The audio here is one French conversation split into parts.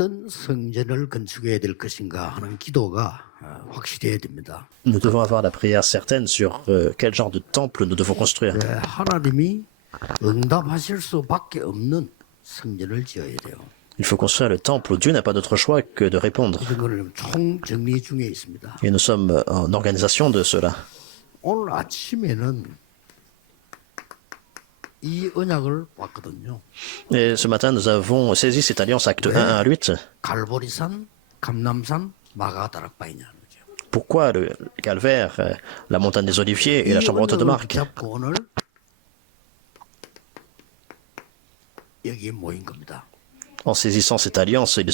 어떤 성전을 건축해야 될 것인가 하는 기도가 확실해야 됩니다. Nous devons avoir la prière certaine sur quel genre de temple nous devons construire. 하나님이 응답하실 수밖에 없는 성전을 지어야 돼요. Il faut construire le temple où Dieu n'a pas d'autre choix que de répondre. 이런 걸 총정리 중에 있습니다. Et nous sommes en organisation de cela. 오늘 아침에는 이 언약을 봤거든요. Et ce matin, nous avons saisi cette alliance acte 1 à 8. 갈보리산, 감남산, 마가다락바이냐는 거죠. Pourquoi le calvaire, la montagne des Oliviers et la chambre haute de Marc? 잡고 오늘 여기에 모인 겁니다. En saisissant cette alliance, ils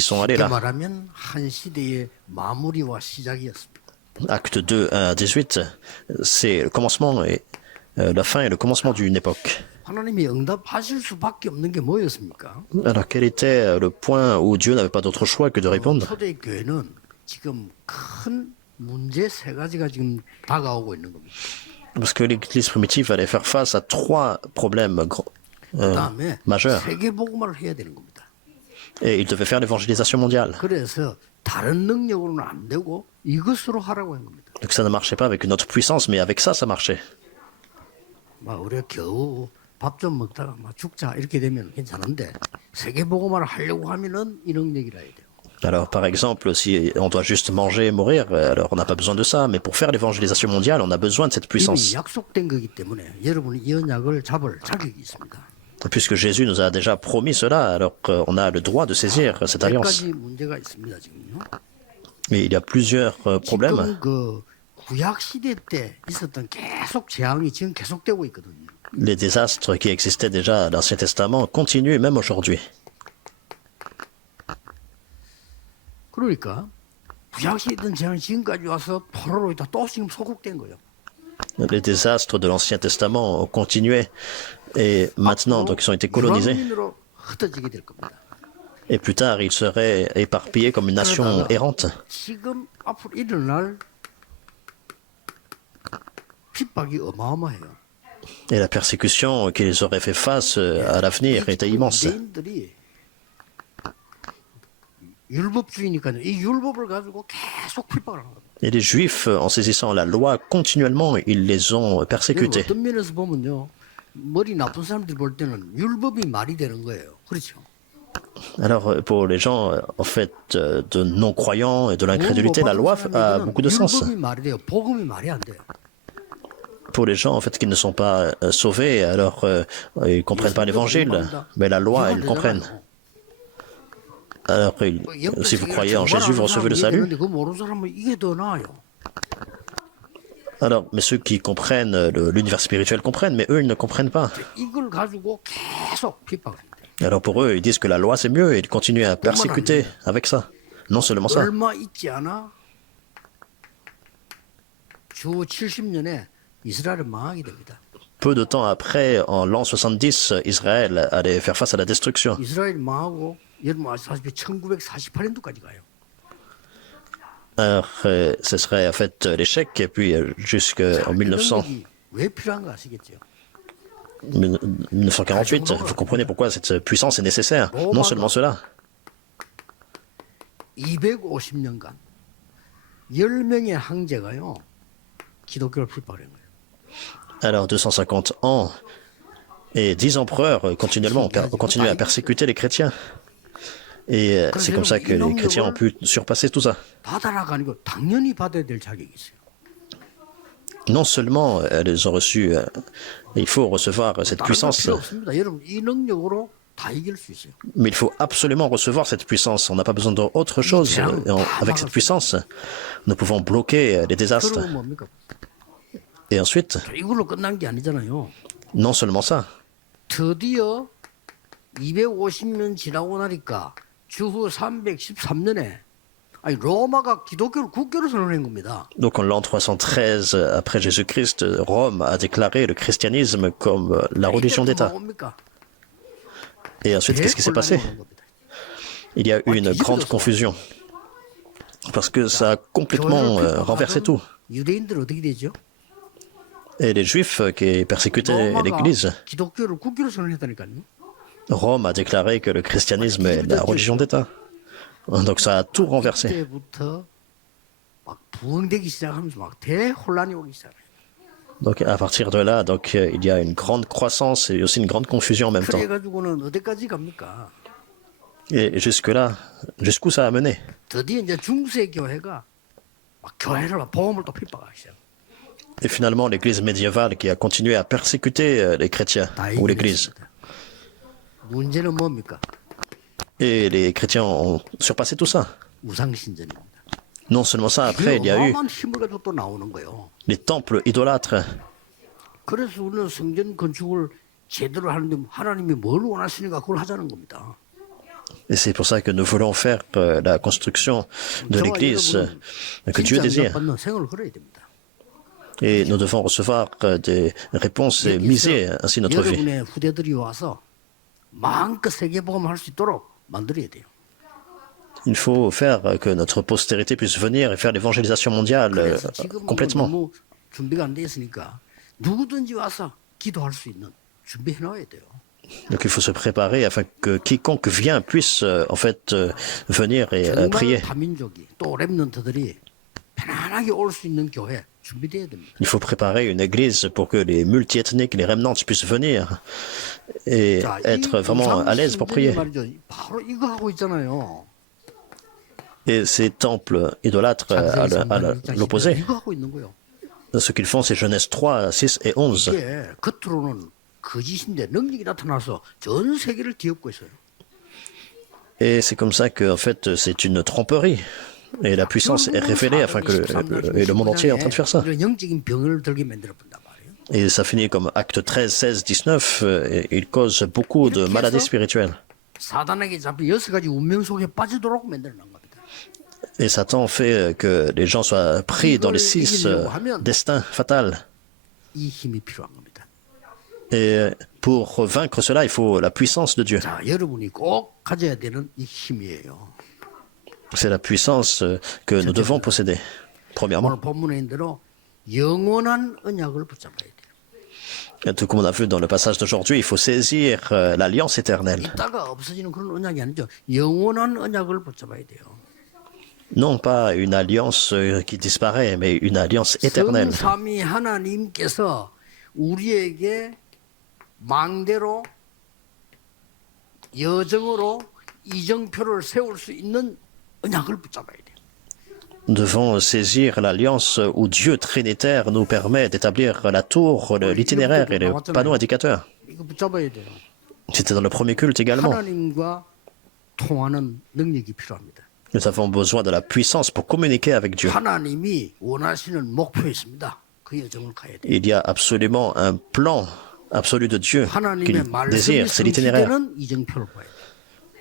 sont allés là. 말하면 한 시대의 마무리와 시작이었습니다. Acte 2, 1 à 18, c'est le commencement et la fin et le commencement d'une époque. 하나님이 응답하실 수밖에 없는 게 뭐였습니까? Alors quel était le point où Dieu n'avait pas d'autre choix que de répondre? 초대교회는 지금 큰 문제 세 가지가 지금 다가오고 있는 겁니다. Parce que l'Église primitive allait faire face à trois problèmes 그다음에 majeurs. 세계복음화를 해야 되는 겁니다. Et il devait faire l'évangélisation mondiale. 그래서 다른 능력으로는 안 되고 이것으로 하라고 한 겁니다. Donc ça ne marchait pas avec une autre puissance, mais avec ça marchait. 막 우리가 겨우 밥 좀 먹다가 막 죽자 이렇게 되면 괜찮은데 세계복음화를 하려고 하면은 이 능력이라 해야 돼요. Alors, par exemple, si on doit juste manger et mourir, alors on n'a pas besoin de ça. Mais pour faire l'évangélisation mondiale, on a besoin de cette 이미 puissance. 약속된 거기 때문에 여러분이 이 언약을 잡을 자격이 있습니다. Puisque Jésus nous a déjà promis cela, alors on a le droit de saisir cette 몇 alliance. 가지 문제가 있습니다 지금요. Mais il y a plusieurs problèmes. 지금 그 구약 시대 때 있었던 계속 재앙이 지금 계속되고 있거든요. Les désastres qui existaient déjà à l'Ancien Testament continuent même aujourd'hui. 그러니까 구약 시대 있던 재앙이 지금까지 와서 포로로 있다 또 지금 소국된 거예요. Les désastres de l'Ancien Testament ont continué et maintenant donc ils ont été colonisés. 유황민으로 흩어지게 될 겁니다. Et plus tard, ils seraient éparpillés comme une nation errante. 지금 앞으로 일어날 핍박이 어마어마해요. Et la persécution qu'ils auraient fait face à l'avenir était immense. 유대인들이 율법주의니까요. 이 율법을 가지고 계속 핍박을 하는 겁니다. Et les Juifs, en saisissant la loi continuellement, ils les ont persécutés. 어떤 면에서 보면요, 머리 나쁜 사람들이 볼 때는 율법이 말이 되는 거예요. 그렇죠? Alors, pour les gens, en fait, de non-croyants et de l'incrédulité, la loi a beaucoup de sens. 율법이 말이 돼요. 복음이 말이 안 돼요. Pour les gens, en fait, qui ne sont pas sauvés, alors ils comprennent pas l'évangile, mais la loi, ils comprennent. Alors, si vous croyez en Jésus, vous recevez le salut. 그거 모르는 사람은 이게 더 나아요. Alors, mais ceux qui comprennent l'univers spirituel comprennent, mais eux, ils ne comprennent pas. 이걸 가지고 계속 핍박을 합니다. Alors pour eux, ils disent que la loi c'est mieux et ils continuent à persécuter avec ça. Non seulement ça. 얼마 있지 않아 주 70년에 이스라엘은 망하게 됩니다. Peu de temps après, en l'an 70, Israël allait faire face à la destruction. 이스라엘 망하고 여러분 아시다시피 1948년도까지 가요. Alors, ce serait en fait l'échec et puis jusqu'en 1900. 왜 필요한가 아시겠죠? 1948, vous comprenez pourquoi cette puissance est nécessaire. Non seulement cela. 250년간 10명의 황제가요 기독교를 핍박한 거예요. Alors 250 ans et 10 empereurs continuellement ont continué à persécuter les chrétiens. Et c'est comme ça que les chrétiens ont pu surpasser tout ça. 받아라가 아니고 당연히 받아야 될 자격이 있어요. Non seulement elles ont reçu, il faut recevoir cette puissance, 여러분 이 능력으로 다 이길 수 있어요. mais il faut absolument recevoir cette puissance. On n'a pas besoin d'autre chose. Avec cette puissance, nous pouvons bloquer les désastres. 그러고 뭡니까? Et ensuite, 이걸로 끝난 게 아니잖아요. non seulement ça, 드디어 250년 지나고 나니까 주후 313년에 아니 로마가 기독교를 국교로 선언한 겁니다. donc en l'an 313 après Jésus-Christ, Rome a déclaré le christianisme comme la religion d'État. Et ensuite, qu'est-ce qui s'est passé? Il y a eu une grande confusion. Parce que ça a complètement renversé tout. 유대인들 어떻게 되죠? Et les Juifs qui persécutaient l'Église, 기독교를 국교로 선언했다니까요. Rome a déclaré que le christianisme est la religion d'État. Donc ça a tout renversé. 그때부터 막 부흥되기 시작하면서 막 대혼란이 오기 시작해요. Donc à partir de là, donc, il y a une grande croissance et aussi une grande confusion en même temps. 그래가지고는 어디까지 갑니까? Et jusque-là, jusqu'où ça a mené? 드디어 이제 중세 교회가 막 교회를 막 복음을 또 핍박하기 시작. Et finalement, l'Église médiévale qui a continué à persécuter les chrétiens ou l'Église. 문제는 뭡니까? Et les chrétiens ont surpassé tout ça. 우상신전입니다. Non seulement ça, après, il y a eu 어마어마한 힘을 가지고 또 나오는 거예요. les temples idolâtres. 그래서 우리는 성전 건축을 제대로 하는데 하나님이 뭘 원하시니까 그걸 하자는 겁니다. Et c'est pour ça que nous voulons faire la construction de l'Église que Dieu désire. 받는 생을 걸어야 됩니다. Et nous devons recevoir des réponses et miser ainsi notre vie. 여러분의 후대들이 와서 마음껏 세계복음 할 수 있도록 만들어야 돼요. Il faut faire que notre postérité puisse venir et faire l'évangélisation mondiale 그래서 지금 complètement. 너무 준비가 안 돼 있으니까 누구든지 와서 기도할 수 있는 준비해 놔야 돼요. Donc il faut se préparer afin que quiconque vient puisse en fait venir et 정말 prier. 다민족이 또 렘넌트들이 편안하게 올 수 있는 교회 준비돼야 됩니다. Il faut préparer une église pour que les multiethniques, les remnants puissent venir et 자, être vraiment à l'aise pour prier. 말이죠. 바로 이거 하고 있잖아요. Et ces temples idolâtres à l'opposé, 이거 하고 있는 거예요. ce qu'ils font, c'est Genèse 3, 6 et 11. 이게 겉으로는 거짓인데 능력이 나타나서 전 세계를 뒤엎고 있어요. Et c'est comme ça que, en fait, c'est une tromperie. Et la puissance est révélée afin que et le monde entier est en train de faire ça. 이런 영적인 병을 들게 만들어 본단 말이에요. Et ça finit comme acte 13, 16, 19. Et il cause beaucoup de maladies spirituelles. 사단에게 잡힌 6가지 운명 속에 빠지도록 만들어 놓은 겁니다. Et Satan fait que les gens soient pris dans les 6 destins fatals. 이 힘이 필요한 겁니다. Et pour vaincre cela, il faut la puissance de Dieu. 자, 여러분이 꼭 가져야 되는 이 힘이에요. C'est la puissance que nous devons posséder. Premièrement, 오늘 본문에 있는 대로 영원한 언약을 붙잡아야 돼요. tout comme on a vu dans le passage d'aujourd'hui, il faut saisir l'alliance éternelle. 있다가 없어지는 그런 언약이 아니죠. 영원한 언약을 붙잡아야 돼요. Non pas une alliance qui disparaît, mais une alliance éternelle. 성삼위 하나님께서 우리에게 망대로 여정으로 이정표를 세울 수 있는 언약을 붙잡아야 돼요. Nous devons saisir l'alliance où Dieu trinitaire nous permet d'établir la tour, l'itinéraire et le panneau indicateur. 이거 붙잡아야 돼요. C'était dans le premier culte également. 하나님과 통하는 능력이 필요합니다. Nous avons besoin de la puissance pour communiquer avec Dieu. 하나님이 원하시는 목표 있습니다. 그 여정을 가야 돼요. Il y a absolument un plan absolu de Dieu qu'il 하나님의 말씀이 désire, c'est l'itinéraire. 성취되는 이정표를 봐야 돼요.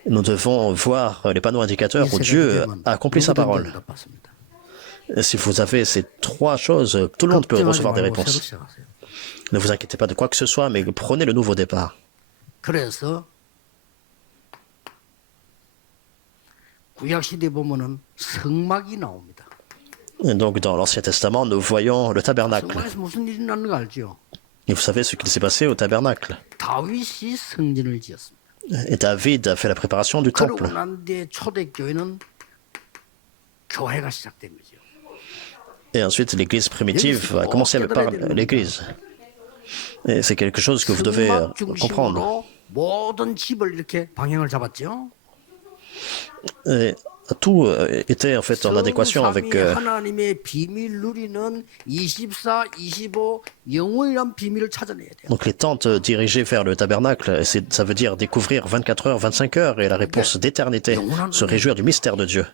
Nous devons voir les panneaux indicateurs où Dieu a accompli sa parole. Si vous avez ces 3 choses, tout le monde peut recevoir des réponses. Ne vous inquiétez pas de quoi que ce soit, mais prenez le nouveau départ. 그래서 구약 시대 보면은 성막이 나옵니다. Et donc dans l'Ancien Testament, nous voyons le tabernacle. 성막에서 무슨 일이 나는 거 알죠? Et vous savez ce qu'il s'est passé au tabernacle. 다윗이 성전을 지었습니다. Et David a fait la préparation du temple. 그러고 난 뒤에 초대교회는 교회가 시작된 거죠. Et ensuite, l'Église primitive a commencé par l'Église. Et c'est quelque chose que vous devez comprendre. 중심으로 모든 집을 이렇게 방향을 잡았죠. Et tout était en fait en adéquation avec 하나님의 비밀 누리는 24, 25 영원이란 비밀을 찾아내야 돼요. donc les tentes dirigées vers le tabernacle. Ça veut dire découvrir 24 heures, 25 heures et la réponse d'éternité, se réjouir du mystère de Dieu.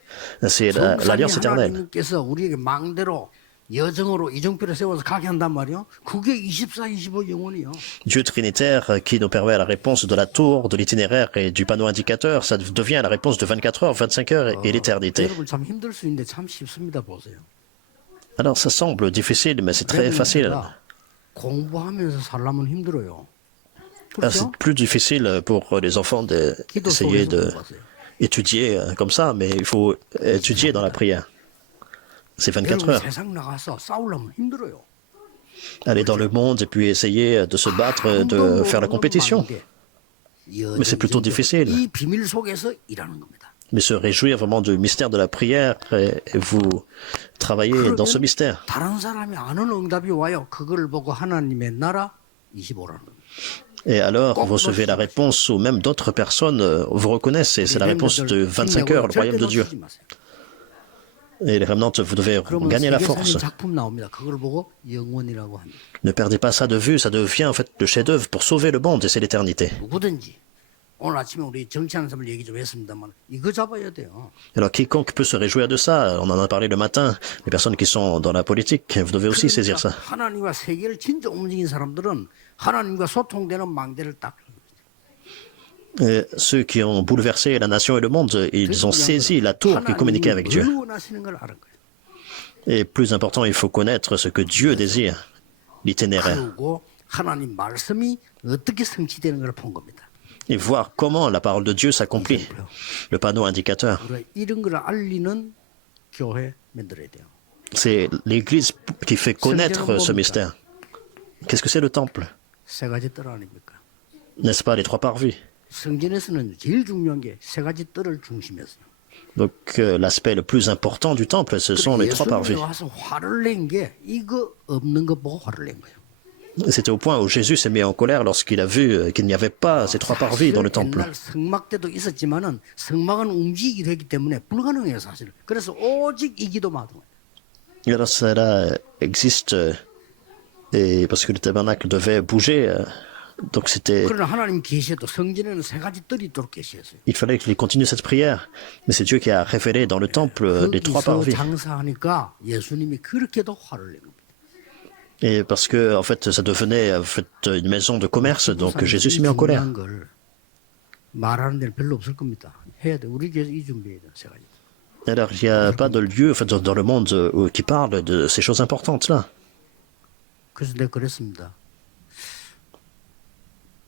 C'est l'alliance éternelle. 하나님께서 우리에게 망대로 여정으로 이정표를 세워서 가게 한단 말이요. 그게 24, 25 영원이요. Dieu trinitaire qui nous permet la réponse de la tour, de l'itinéraire et du panneau indicateur, ça devient la réponse de 24 heures, 25 heures et l'éternité. 여러분 참 힘들 수 있는데 참 쉽습니다. 보세요. Alors ça semble difficile, mais c'est très facile. 공부하면서 살려면 힘들어요. C'est plus difficile pour les enfants d'essayer d'étudier comme ça, mais il faut étudier dans la prière. C'est 24 heures. 세상 나가서 싸우려면 힘들어요. Aller dans le monde et puis essayer de se battre, de faire la compétition. Mais c'est plutôt difficile. 이 비밀 속에서 일하는 겁니다. Mais se réjouir vraiment du mystère de la prière et vous travaillez dans ce mystère. 다른 사람이 아는 응답이 와요. 그걸 보고 하나님의 나라 25라는 겁니다. Et alors, vous recevez la réponse, ou même d'autres personnes vous reconnaissent, et c'est la réponse de 25 heures, le royaume de Dieu. Et les remnants, vous devez gagner la force. 작품 나옵니다. 그걸 보고 영원이라고 합니다. Ne perdez pas ça de vue, ça devient en fait le chef-d'œuvre pour sauver le monde, et c'est l'éternité. 누구든지 오늘 아침에 우리 정치하는 사람을 얘기 좀 했습니다만 이거 잡아야 돼요. Alors, quiconque peut se réjouir de ça, on en a parlé le matin, les personnes qui sont dans la politique, vous devez aussi saisir ça. 하나님과 세계를 진짜 움직인 사람들은 하나님과 소통되는 망대를 딱. Et ceux qui ont bouleversé la nation et le monde, ils ont saisi la tour qui communiquait avec Dieu. Et plus important, il faut connaître ce que Dieu désire, l'itinéraire, 그리고 하나님 말씀이 어떻게 성취되는 걸 본 겁니다. et voir comment la parole de Dieu s'accomplit. Le panneau indicateur, 우리가 이런 걸 알리는 교회 만들어야 돼요. c'est l'Église qui fait connaître ce mystère. Qu'est-ce que c'est le temple? 세 가지 뜰 아닙니까? N'est-ce pas les trois parvis? 성전에서는 제일 중요한 게 세 가지 뜰을 중심했어요. Donc l'aspect le plus important du temple, ce sont les trois parvis. 예수님이 와서 화를 낸 게 이거 없는 거 보고 화를 낸 거예요. C'était au point où Jésus s'est mis en colère lorsqu'il a vu qu'il n'y avait pas ces trois parvis dans le temple. 옛날 성막 때도 있었지만은 성막은 움직이게 되기 때문에 불가능해요 사실. 그래서 오직 이 기도만 하던 거예요. Et alors cela existe, et parce que le tabernacle devait bouger, donc c'était, 그러나 하나님 계시도 성전에는 세 가지 뜰이 있도록 계시했어요. il fallait qu'il continue cette prière. Mais c'est Dieu qui a révélé dans le temple les trois 거기서 parvis. 장사하니까 예수님이 그렇게도 화를 낸 겁니다. Et parce que en fait ça devenait en fait une maison de commerce, donc Jésus s'est mis en colère. 중요한 걸 말하는 데는 별로 없을 겁니다. 해야 돼. 우리 교회에서 이 준비해야 돼. 세 가지. Alors il n'y a pas de lieu en fait, dans le monde qui parle de ces choses importantes là. 그래서 내가 그랬습니다.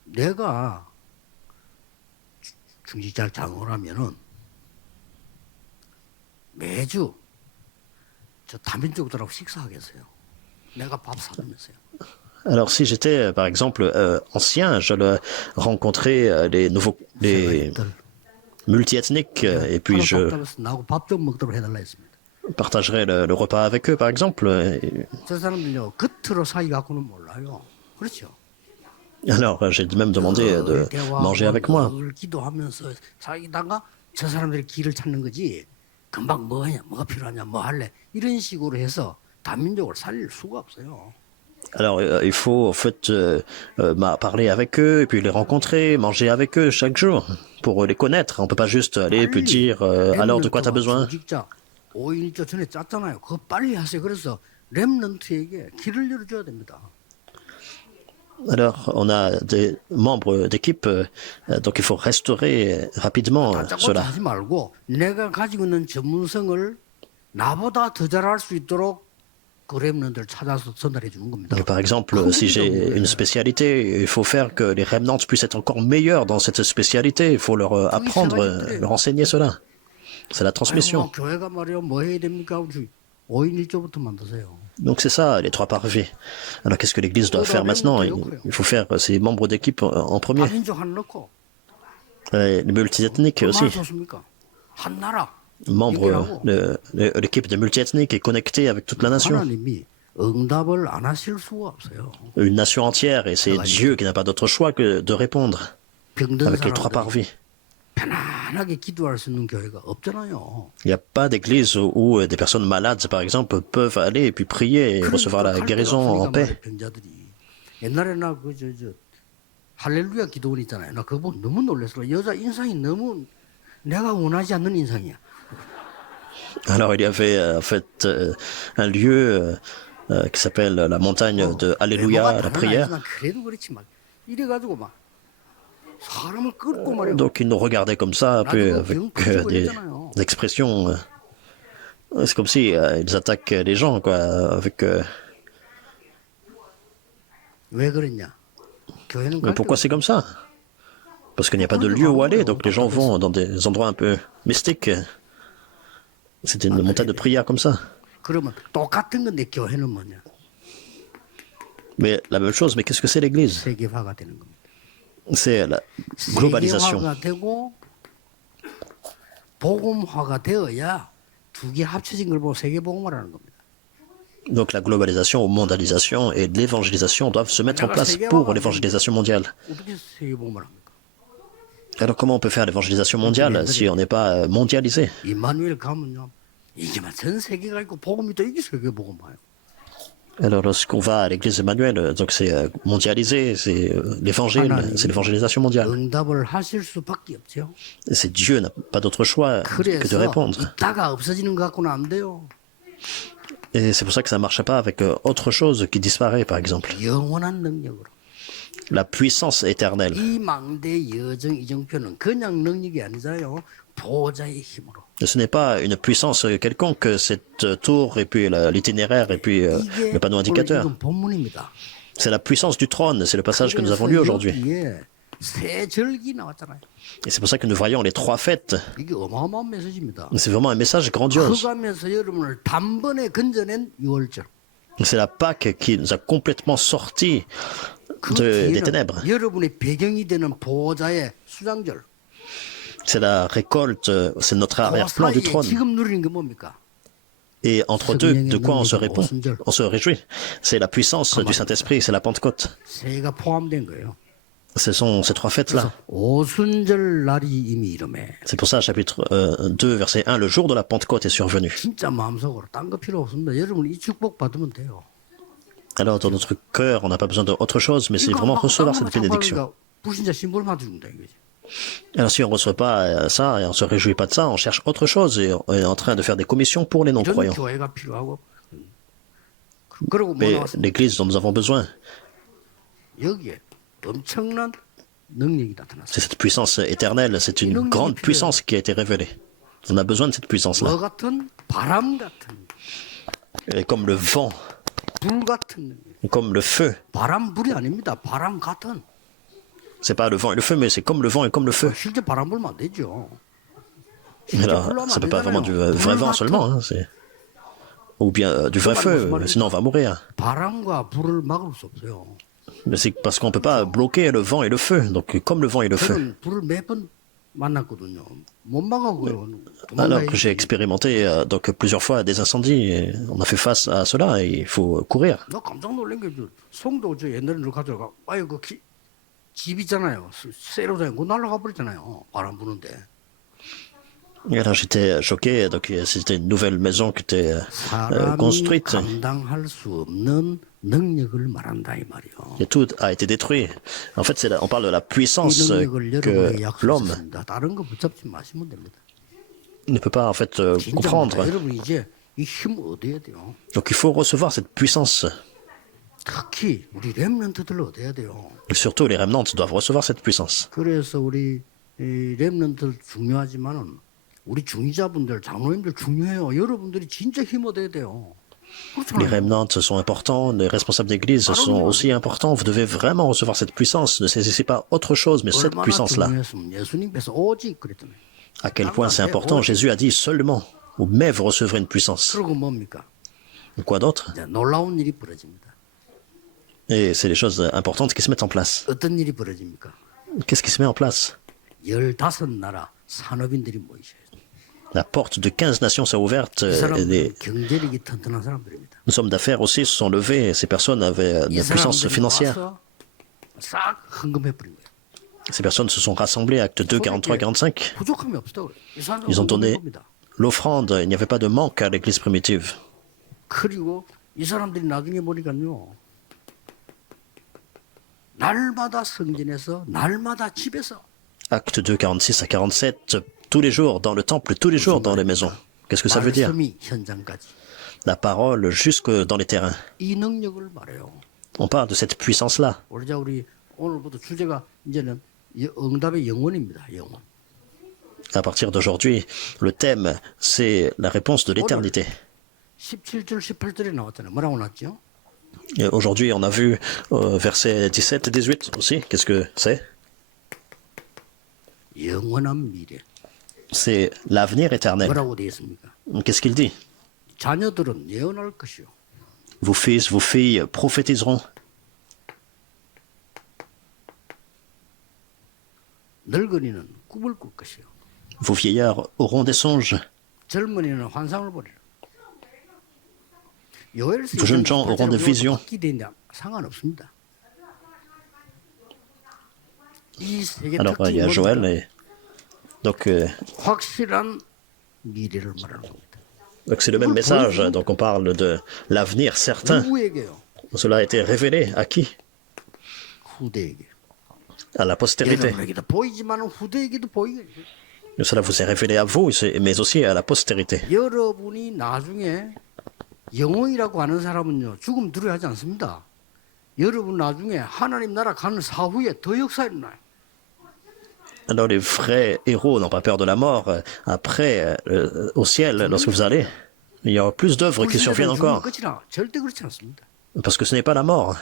내가 중직자 장로라면은 매주 저 다민족들하고 식사하겠어요. 내가 밥 사주면서요. Alors si j'étais par exemple ancien, j'allais rencontrer les multiethniques et puis je 나하고 밥 좀 먹도록 해달라 했습니다. partagerais le repas avec eux par exemple. 저 사람들요 겉으로 사이 갖고는 몰라요. 그렇죠? Alors j'ai même demandé de manger avec moi. 기도하면서 사이다가 저 사람들이 길을 찾는 거지. 금방 뭐 하냐, 뭐가 필요하냐, 뭐 할래 이런 식으로 해서 다민족을 살릴 수가 없어요. Alors il faut en fait parler avec eux et puis les rencontrer, manger avec eux chaque jour pour les connaître. On peut pas juste aller et puis dire alors de quoi tu as besoin. 직자 5일째 전에 짰잖아요. 그거 빨리 하세요. 그래서 렘넌트에게 길을 열어줘야 됩니다. Alors on a des membres d'équipe, donc il faut restaurer rapidement cela. 하지 말고 내가 가지고 있는 전문성을 나보다 더 잘할 수 있도록 그 렘넌트를 찾아서 전달해 주는 겁니다. Par exemple, si j'ai une spécialité, il faut faire que les remnants puissent être encore meilleurs dans cette spécialité. Il faut leur apprendre, leur enseigner cela. C'est la transmission. 교회가 말이요 뭐 해야 됩니까? 우리 5인 1조부터 만드세요. Donc c'est ça, les trois parvis. Alors qu'est-ce que l'Église doit faire maintenant? Il faut faire ses membres d'équipe en premier. 다민족 하나 넣고 Les multiethniques aussi. 좋습니까? 한 나라. Membres de l'équipe de multiethniques est connectée avec toute la nation. 하나님이 응답을 안 하실 수가 없어요. Une nation entière, et c'est Dieu qui n'a pas d'autre choix que de répondre 병든 avec les trois 사람들이 parvis. 편안하게 기도할 수 있는 교회가 없잖아요. Il n'y a pas d'église où des personnes malades, par exemple, peuvent aller et puis prier et recevoir la guérison en paix. 병자들이 옛날에 나 그 저 할렐루야 기도원 있잖아요. 나 그거 보고 너무 놀랐어요. 여자 인상이 너무 내가 원하지 않는 인상이야. Alors il y avait en fait un lieu qui s'appelle la montagne de Alléluia, la prière. 그래도 그렇지만 이래가지고 막 사람을 끌고 말이야. Donc ils nous regardaient comme ça, un peu avec des expressions. C'est comme si ils attaquent les gens, quoi, avec. 왜 그랬냐? 교회는 Mais pourquoi c'est comme ça? Parce qu'il n'y a pas de lieu où aller, donc les gens vont dans des endroits un peu mystiques. C'était une montagne de prière comme ça. 그러면 똑같은 건데 교회는 뭐냐? Mais la même chose, mais qu'est-ce que c'est l'Église? 세계화가 되는 겁니다. C'est la globalisation. 세계화가 되고 복음화가 되어야 두 개 합쳐진 걸 보고 세계복음화라는 겁니다. Donc la globalisation ou mondialisation et l'évangélisation doivent se mettre en place pour l'évangélisation mondiale. 어떻게 세계복음화를 합니까? Alors comment on peut faire l'évangélisation mondiale si on n'est pas mondialisé? 임마누엘 가면요. 이게 막 전 세계가 있고 복음이 또 이게 세계복음화예요. Alors lorsqu'on va à l'église Emmanuel, donc c'est mondialisé, c'est l'évangile, c'est l'évangélisation mondiale. 응답을 하실 수밖에 없죠. Et c'est Dieu n'a pas d'autre choix que de 그래서 répondre. 있다가 없어지는 것 갖고는 안 돼요. Et c'est pour ça que ça ne marche pas avec autre chose qui disparaît, par exemple. 영원한 능력으로. La puissance éternelle. 이 망대 여정 이정표는 그냥 능력이 아니잖아요. 보호자의 힘으로. Ce n'est pas une puissance quelconque, cette tour, et puis l'itinéraire, et puis le panneau indicateur. 이건 본문입니다. C'est la puissance du trône, c'est le passage que nous avons lu aujourd'hui. 여기에 세 절기 나왔잖아요. Et c'est pour ça que nous voyons les trois fêtes. 이게 어마어마한 메시지입니다. C'est vraiment un message grandiose. 흑암에서 여러분을 단번에 건져낸 6월절. C'est la Pâque qui nous a complètement sortis des ténèbres. 여러분의 배경이 되는 보호자의 수장절. C'est la récolte, c'est notre 그 arrière-plan du 사이에 trône. 지금 누리는 게 뭡니까? Et entre deux, de quoi on se répond? On se réjouit. C'est la puissance du Saint-Esprit, c'est la Pentecôte. 새가 포함된 거예요. Ce sont ces trois fêtes-là. 오순절 날이 이미 이름에 C'est pour ça, chapitre 2, verset 1, le jour de la Pentecôte est survenu. 진짜 마음속으로 딴 거 필요 없습니다. 여러분 이 축복 받으면 돼요. Alors, dans notre cœur, on n'a pas besoin d'autre chose, mais c'est vraiment recevoir cette bénédiction. 불신자 심볼 맞는다 이거지. Alors, si on ne reçoit pas ça et on ne se réjouit pas de ça, on cherche autre chose et on est en train de faire des commissions pour les 이런 non-croyants. 교회가 필요하고. 그리고 뭐 Mais 나왔습니까? l'Église dont nous avons besoin, 여기에 엄청난 능력이 나타났어요. c'est cette puissance éternelle, c'est une grande puissance qui a été révélée. On a besoin de cette puissance-là. 뭐 같은 바람 같은 Et comme le vent, 불 같은 능력. comme le feu. 바람 불이 아닙니다. 바람 같은. C'est pas le vent et le feu, mais c'est comme le vent et comme le feu. 실제 바람 불면 안 되죠. Mais là, ça peut pas vraiment du vrai vent seulement, hein, ou bien du vrai feu, sinon on va mourir. 바람과 불을 막을 수 없어요. Mais c'est parce qu'on peut pas bloquer le vent et le feu, donc comme le vent et le feu. 저는 불을 매번 만났거든요. 못 막아고요. Alors que j'ai expérimenté donc plusieurs fois des incendies, et on a fait face à cela et il faut courir. 나 깜짝 놀란 게 송도 저 옛날에 늘 가져가 아유 집 있잖아요. 세로장에 그 날아가 버리잖아요. 바람 부는데. Et alors j'étais choqué, donc c'était une nouvelle maison qui était 사람이 construite. 감당할 수 없는 능력을 말한다 이 말이요. Et tout a été détruit. En fait, on parle de la 이 puissance 능력을 que 여러분에게 l'homme 약속했습니다. 다른 거 붙잡지 마시면 됩니다. ne peut pas en fait 진짜 comprendre. 여러분 이제 이 힘 얻어야 돼요. Donc il faut recevoir cette puissance. 특히 우리 렘넌트들 얻어야 돼요. Et surtout, les remnants doivent recevoir cette puissance. 그래서 우리 이 렘넌트들 중요하지만은 우리 중위자분들, 장로님들 중요해요. 여러분들이 진짜 힘 얻어야 돼요. Les 그렇잖아요. remnants sont importants, les responsables d'église sont aussi importants. Vous devez vraiment recevoir cette puissance. Ne saisissez pas autre chose, mais cette 얼마나 puissance-là. 중요했으면 예수님께서 오직 그랬잖아요. À quel point c'est important. Jésus a dit seulement, mais vous recevrez une puissance. 그리고 뭡니까? Quoi d'autre? 이제 놀라운 일이 벌어집니다. Et c'est les choses importantes qui se mettent en place. 어떤 일이 벌어집니까? Qu'est-ce qui se met en place? 15나라 산업인들이 모이셔요. La porte de 15 nations s'est ouverte. 이 Et 사람들은 경제력이 튼튼한 사람들입니다. nos hommes d'affaires aussi se sont levés. Et ces personnes avaient de 이 la puissance 사람들이 financière. 와서 싹 헌금해버린 거예요. Ces personnes se sont rassemblées, acte 2, 43, 45. 부족함이 없다고 그래요. 이 사람들은 Ils ont donné 겁니다. l'offrande. Il n'y avait pas de manque à l'église primitive. 그리고 이 사람들이 나중에 보니까요. 날마다 성전에서 날마다 집에서 Acte 2, 46 à 47. Tous les jours dans le temple, tous les jours dans les maisons. Qu'est-ce que ça veut dire? 말씀이 현장까지. La parole jusque dans les terrains. 이 능력을 말해요. On parle de cette puissance-là. 우리 오늘부터 주제가 이제는 응답의 영원입니다. 영원. À partir d'aujourd'hui, le thème, c'est la réponse de l'éternité. 17절, 18절에 나왔잖아요. 뭐라고 나왔죠? Et aujourd'hui, on a vu versets 17 et 18 aussi. Qu'est-ce que c'est? 영원한 미래. C'est l'avenir éternel. 뭐라고 되어 있습니까? Qu'est-ce qu'il dit? 자녀들은 예언할 것이요. Vos fils, vos filles prophétiseront. 늙은이는 꿈을 꿀 것이요. Vos vieillards auront des songes. 젊은이는 환상을 보리라. 요엘서 Vos jeunes gens auront des visions. 바뀌는데 상관없습니다. 이 세계 Alors, il y a Joël et donc 확실한 미래를 말하는 겁니다. c'est le même message. Donc on parle de l'avenir certain. 누구에게요? Cela a été révélé à qui? 후대에게. À la postérité. 여러분에게도 보이지만 후대에게도 보이게. Cela vous est révélé à vous, mais aussi à la postérité. 여러분이 나중에 영혼이라고 하는 사람은요 죽음 두려워하지 않습니다. 여러분 나중에 하나님 나라 가는 사후에 더 역사 일어나요. Alors les vrais héros n'ont pas peur de la mort. Après, au ciel, lorsque vous allez, il y aura plus d'œuvres qui surviennent encore. 끝이나 절대 그렇지 않습니다. Parce que ce n'est pas la mort.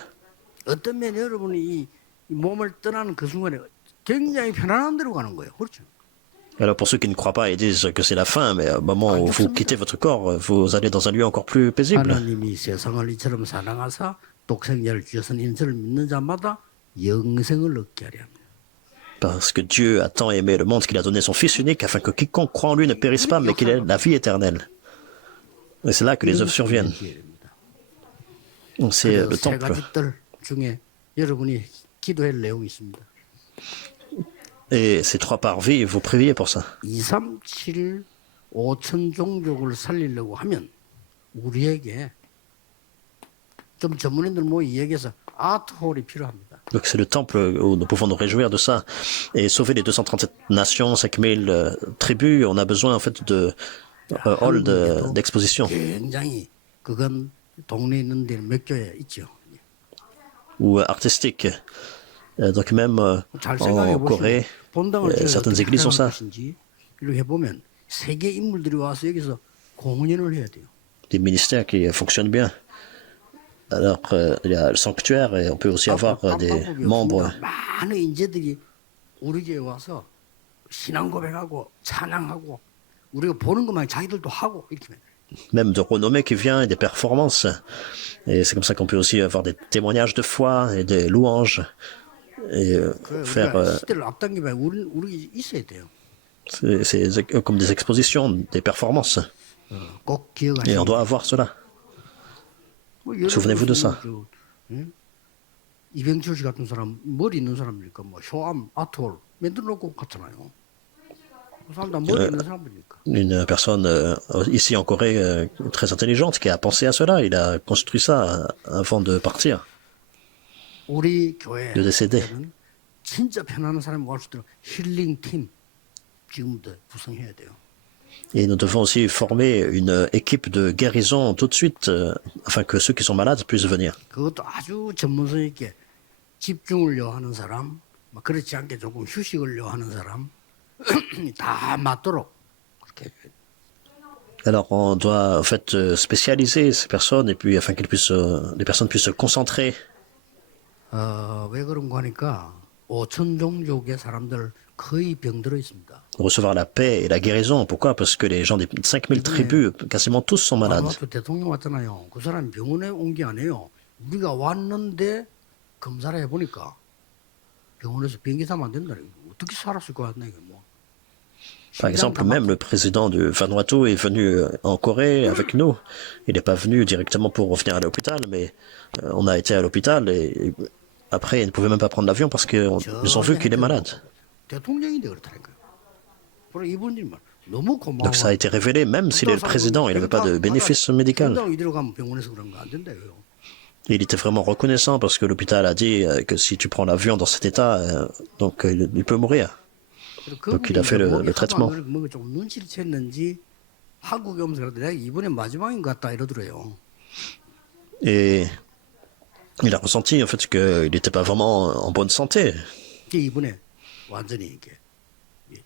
어떤 면 여러분이 이 몸을 떠나는 그 순간에 굉장히 편안한 데로 가는 거예요. 그렇죠? Alors pour ceux qui ne croient pas et disent que c'est la fin, mais au moment où vous quittez votre corps, vous allez dans un lieu encore plus paisible. 하나님이 세상을 이처럼 사랑하사 독생자를 주셔서 인생을 믿는 자마다 영생을 얻게 하려 합니다. Parce que Dieu a tant aimé le monde qu'il a donné son Fils unique afin que quiconque croit en lui ne périsse pas, mais qu'il ait la vie éternelle. Et c'est là que les œuvres surviennent. C'est le 세 temple. 가지 뜰 중에 여러분이 기도할 내용이 있습니다. Et ces trois parvis, vous priez pour ça. 237 5천 종족을 살리려고 하면 우리에게 좀 전문인들 모이 얘기해서 아트홀이 필요합니다. Donc c'est le temple où nous pouvons nous réjouir de ça. Et sauver les 237 nations, 5000 tribus, on a besoin en fait de hall d'exposition. 굉장히 그건 동네에 있는 데 몇 교회 있죠. Ou artistique. Donc même 잘 en 생각해 Corée, 보시면 본당을 certaines églises ont ça. 이렇게 해보면 세계 인물들이 와서 여기서 공연을 해야 돼요. Des ministères qui fonctionnent bien. Alors il y a le sanctuaire et on peut aussi avoir des membres. 많은 인재들이 우리 교회 와서 신앙 고백하고 찬양하고 우리가 보는 것만 자기들도 하고 이렇게. Même de renommée qui vient et des performances. Et c'est comme ça qu'on peut aussi avoir des témoignages de foi et des louanges. Et faire. 시대를 앞당기면 우리 있어야 돼요. C'est comme des expositions, des performances. 꼭 Et on 기억하시고. doit avoir cela. Souvenez-vous de ça. 이병철 씨 같은 사람 머리 있는 사람이니까 뭐 쇼암 아트홀 만들어 놓고 갔잖아요. 그 사람 다 머리 있는 사람이니까. Une personne ici en Corée très intelligente qui a pensé à cela. Il a construit ça avant de partir, 우리 교회 de décéder. 진짜 편안한 사람이 올 수 있도록 힐링 팀 지금부터 구성해야 돼요. Et nous devons aussi former une équipe de guérison tout de suite, afin que ceux qui sont malades puissent venir. 그것도 아주 전문성 있게 집중을 요하는 사람, 막 그렇지 않게 조금 휴식을 요하는 사람 다 맞도록 그렇게 해야 돼요. Alors on doit en fait spécialiser ces personnes et puis afin qu'ils puissent, les personnes puissent se concentrer. 왜 그런가 하니까 5천 종족의 사람들 거의 병들어 있습니다. Recevoir la paix et la guérison. Pourquoi? Parce que les gens des 5000 tribus, quasiment tous sont malades. 바누아투 대통령 왔잖아요. 그 사람이 병원에 온 게 아니에요. 우리가 왔는데 검사를 해보니까 병원에서 비행기 타면 안 된다. 어떻게 살았을 것 같나 이게 뭐. Par exemple, même le président de Vanuatu est venu en Corée avec nous. Il n'est pas venu directement pour revenir à l'hôpital, mais on a été à l'hôpital et après, il ne pouvait même pas prendre l'avion parce qu'ils ont vu qu'il est malade. 대통령인데 그렇다니까요. 그래 이분들이 너무 고마워. Donc ça a été révélé, même s'il est le président, il n'avait pas de bénéfice médical. 이대로 가면 병원에서 그런 거 안 된다요. Il était vraiment reconnaissant parce que l'hôpital a dit que si tu prends l'avion dans cet état, donc il peut mourir. Donc il a fait le traitement. 좀 눈치를 챘는지 한국에 오면서 그러더니 내가 이번에 마지막인 것 같다 이러더래요. Et il a ressenti en fait qu'il n'était pas vraiment en bonne santé. 이번에 완전히 이렇게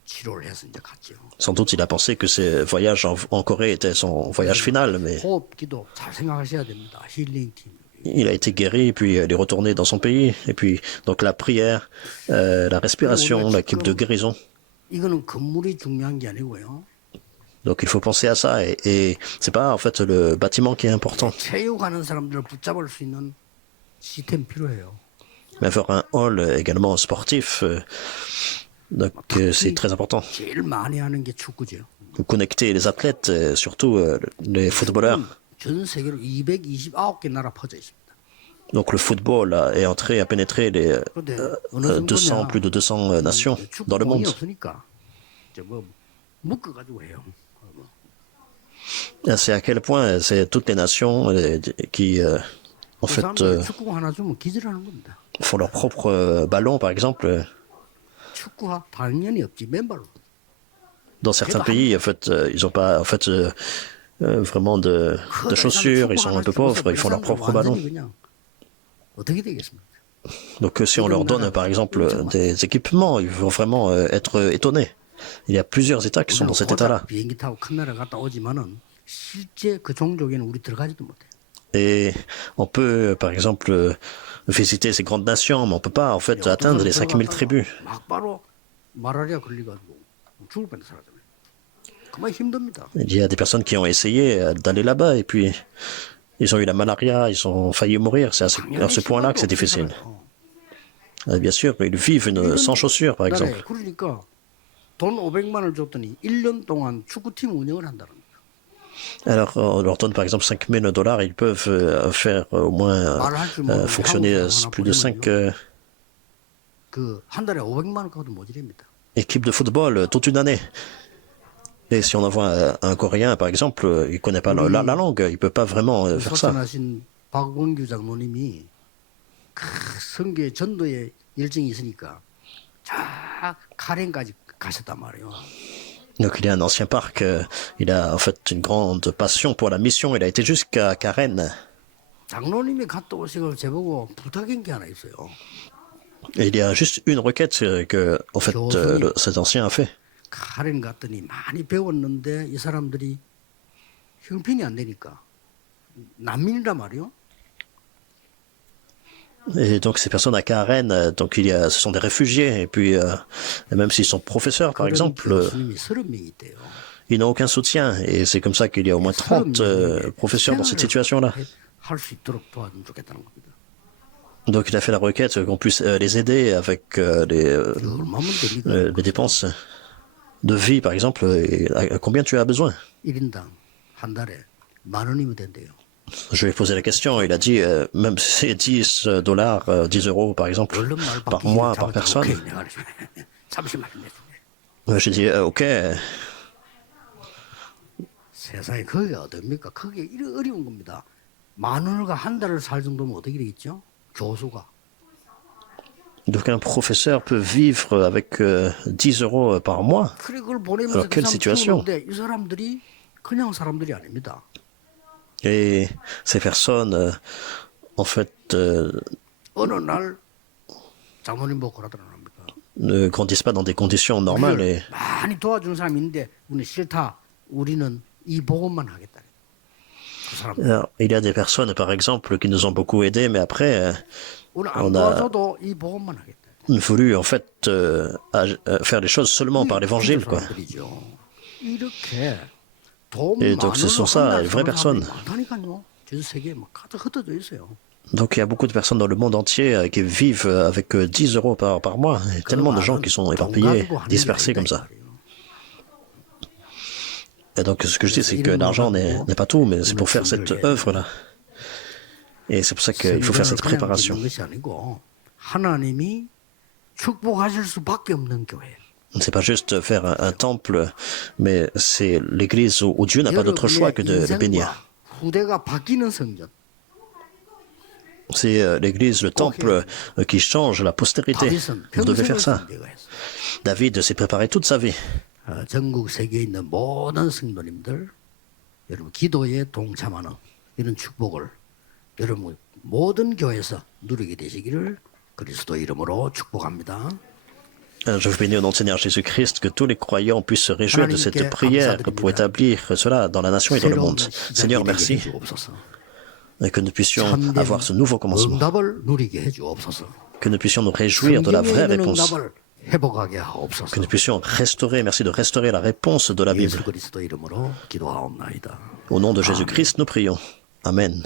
치료를 해서 이제 갔죠. Sans doute il a pensé que ce voyage en Corée était son voyage final, mais 호흡기도 잘 생각하셔야 됩니다. 힐링 팀. il a été guéri, puis il est retourné dans son pays, et puis donc la prière, la respiration, l'équipe de guérison. 이거는 건물이 중요한 게 아니고요. Donc il faut penser à ça, et c'est pas en fait le bâtiment qui est important, 체육하는 사람들을 붙잡을 수 있는 시스템 필요해요. mais avoir un hall également sportif Donc c'est très important. 제일 많이 하는 게 축구죠. Vous connectez les athlètes, surtout les footballeurs. 전 세계로 229개 나라 퍼져 있습니다. Donc le football est entré à pénétrer les 근데 어느 200, plus de 200 nations dans le 축구공이 monde. 없으니까 이제 뭐 묶어 가지고 해요. C'est à quel point c'est toutes les nations qui, en 그 fait, 사람들이 축구공 하나 주면 기절하는 겁니다. font leur propre ballon, par exemple. 축구화 당연히 없지 맨발로. Dans certains pays, en fait, ils n'ont pas, en fait, vraiment de chaussures. Ils sont un peu pauvres. Ils font leur propre ballon. 그냥 어떻게 되겠습니까? Donc, si on leur donne, par exemple, des équipements, ils vont vraiment être étonnés. Il y a plusieurs États qui sont dans cet état-là. 비행기 타고 큰 나라 갔다 오지만은 실제 그 종족에는 우리 들어가지도 못해. Et on peut, par exemple, visiter ces grandes nations, mais on peut pas, en fait, atteindre les 5000 tribus. 막 바로 마라리아 걸려가지고 죽을 뻔한 사람들. 그만 힘듭니다. Il y a des personnes qui ont essayé d'aller là-bas et puis ils ont eu la malaria, ils ont failli mourir. C'est à ce point-là que c'est difficile. Bien sûr, ils vivent sans chaussures, par exemple. 그러니까 돈 500만 원을 줬더니 1년 동안 축구팀 운영을 한다는 거예요. Alors, on leur donne par exemple $5000, ils peuvent faire au moins fonctionner plus de 5 그한 달에 500만 원 가도 모자랍니다. équipes de football toute une année. Et si on envoie un Coréen, par exemple, il ne connaît pas la langue, il ne peut pas vraiment faire ça. 소천하신 박원규 장로님이 성교의 전도에 열정이 있으니까 자 카렌까지 가셨단 말이에요. Donc il est un ancien parc, il a en fait une grande passion pour la mission, il a été jusqu'à Karen. 장로님이 갔다 오시고 제보고 부탁인 게 하나 있어요. Et il y a juste une requête que en fait cet ancien a fait. 카렌 갔더니 많이 배웠는데 이 사람들이 형편이 안 되니까 난민이란 말이요. Et donc ces personnes à Karen, donc ce sont des réfugiés et puis même s'ils sont professeurs par exemple, 교수님이 30명이 있대요. ils n'ont aucun soutien et c'est comme ça qu'il y a au moins 30 professeurs dans cette situation-là. 할 수 있도록 도와주면 좋겠다는 겁니다. Donc il a fait la requête qu'on puisse les aider avec 얼마면 됩니까? les dépenses de vie par exemple. Et à combien tu as besoin? 1인당 한 달에 10,000원이면 된대요. Je lui ai posé la question, il a dit même si c'est $10, 10 euros par exemple, 얼른 말 par 바뀌기 mois, par personne. 30만 원 냈어요. J'ai dit ok. 세상에 그게 어딥니까? 그게 이런 어려운 겁니다. 10,000원과 한 달을 살 정도면 어떻게 되겠죠? 교수가. Donc un professeur peut vivre avec 10 euros par mois. 그래 그걸 보내면서 Alors quelle situation? 이 사람들이 그냥 사람들이 아닙니다. Et ces personnes, en fait, 어느 날 장모님 보고 그러더랍니까? ne grandissent pas dans des conditions normales. Et 많이 도와주는 사람이 있는데 우리는 싫다. 우리는 이 복음만 하겠다. 그 사람. alors, il y a des personnes, par exemple, qui nous ont beaucoup aidés, mais après, 우리는 안 on a 도와줘도 이 복음만 하겠다. voulu, en fait, faire les choses seulement par l'évangile, quoi. 사람들이죠. 이렇게 돈 Et donc, ce sont ça, les vraies personnes. 많다니까요. 전 세계에 막 가득 흩어져 있어요. Donc il y a beaucoup de personnes dans le monde entier qui vivent avec 10 euros par mois. Il y a tellement de gens qui sont éparpillés, dispersés comme ça. Et donc ce que je dis, c'est que l'argent n'est pas tout, mais c'est pour faire cette œuvre-là. Et c'est pour ça qu'il faut faire cette préparation. 하나님이 축복하실 수밖에 없는 교회. C'est pas juste faire un temple, mais c'est l'église où Dieu n'a pas d'autre choix que de le bénir. 후대가 바뀌는 성전. C'est l'église, le temple qui change la postérité. Vous devez faire ça. David s'est préparé toute sa vie. 전국 세계에 있는 모든 성도님들, 여러분 기도에 동참하는 이런 축복을 여러분 모든 교회에서 누리게 되시기를 그리스도 이름으로 축복합니다. Je vous bénis au nom du Seigneur Jésus-Christ, que tous les croyants puissent se réjouir de cette prière pour établir cela dans la nation et dans le monde. Seigneur, merci. Et que nous puissions avoir ce nouveau commencement. Que nous puissions nous réjouir de la vraie réponse. Que nous puissions restaurer, merci de restaurer la réponse de la Bible. Au nom de Jésus-Christ, nous prions. Amen.